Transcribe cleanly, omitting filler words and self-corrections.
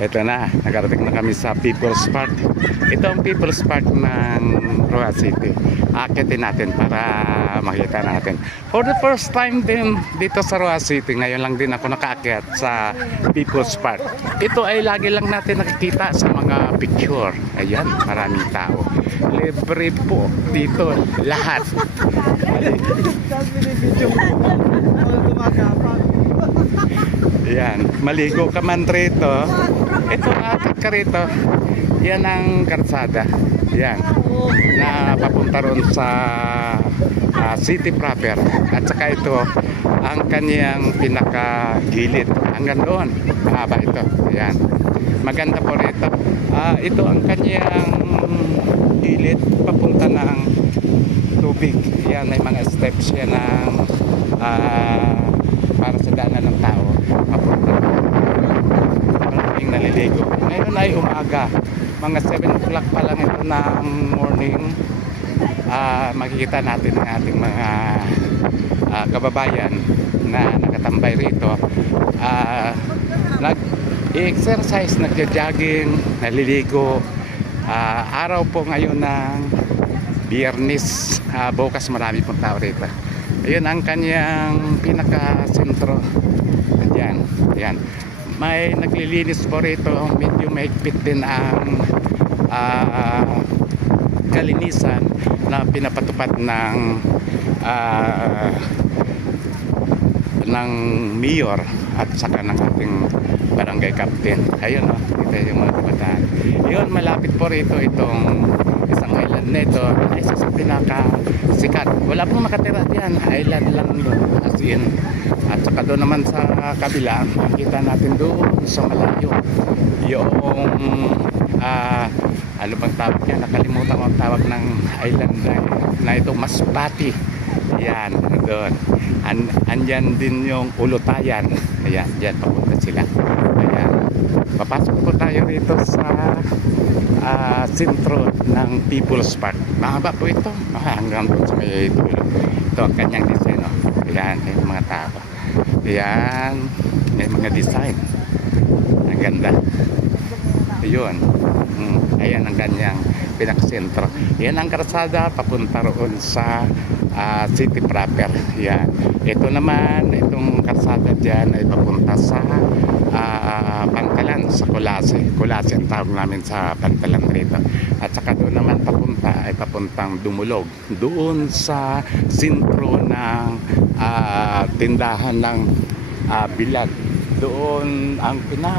Ito na, nakarating na kami sa People's Park. Ito ang People's Park ng Roa City. Akitin natin para makita natin. For the first time din dito sa Roa City, ngayon lang din ako nakaakyat sa People's Park. Ito ay lagi lang natin nakikita sa mga picture. Ayan, maraming tao. Libre po dito lahat. Yan, maligo ka man rito. Ito, akit ka rito. Yan ang karsada. Yan, na papunta ron sa city proper. At saka ito, ang kanyang pinakagilid. Hanggang doon, mahaba ito. Yan, maganda po rito. Ito ang kanyang gilid, papunta ng tubig. Yan, may mga steps yan ng para sa daanan ng tao papunta. Maraming naliligo. Ngayon ay umaga, mga 7 o'clock pa lang ito ng morning. Makikita natin ang ating mga kababayan na nakatambay rito, nag-exercise, nagja-jogging, naliligo. Araw po ngayon ng Biyernes. Bukas marami pong tao rito. Ayun ang kanyang pinaka-sentro. Ayan, ayan. May naglilinis po rito. Medyo mahigpit din ang kalinisan na pinapatupad ng mayor at saka ng ating barangay captain. Ayun, oh, ito yung mga kabataan. Yun, malapit po rito itong isang island nito. Isa sa pinaka-sikat. Wala pong nakatira diyan. Island lang doon. As in. At saka doon naman sa kabila, makita natin doon sa malayo yung ano bang tawag yan? Nakalimutan ko ang tawag ng island na ito, Masbate. Yan, doon. Andyan din yung Ulutayan. Ayan, dyan papunta sila. Ayan. Papasok po tayo rito sa sentro ng People's Park. Mahaba po ito. Hanggang doon sa may dulo. Ito ang kanyang design. Oh. Ayan, may mga tao. Ayan, may mga design. Ang ganda. Ayun. Ayan ang kanyang pinakasentro. Yan ang karsada papunta roon sa city proper. Yan. Ito naman, itong karsada dyan ay papunta sa Pantalan, sa Kulase. Kulase ang tawag namin sa Pantalan rito. At saka doon naman papunta ay papuntang Dumulog. Doon sa sentro ng tindahan ng Bilag. Doon ang pinaka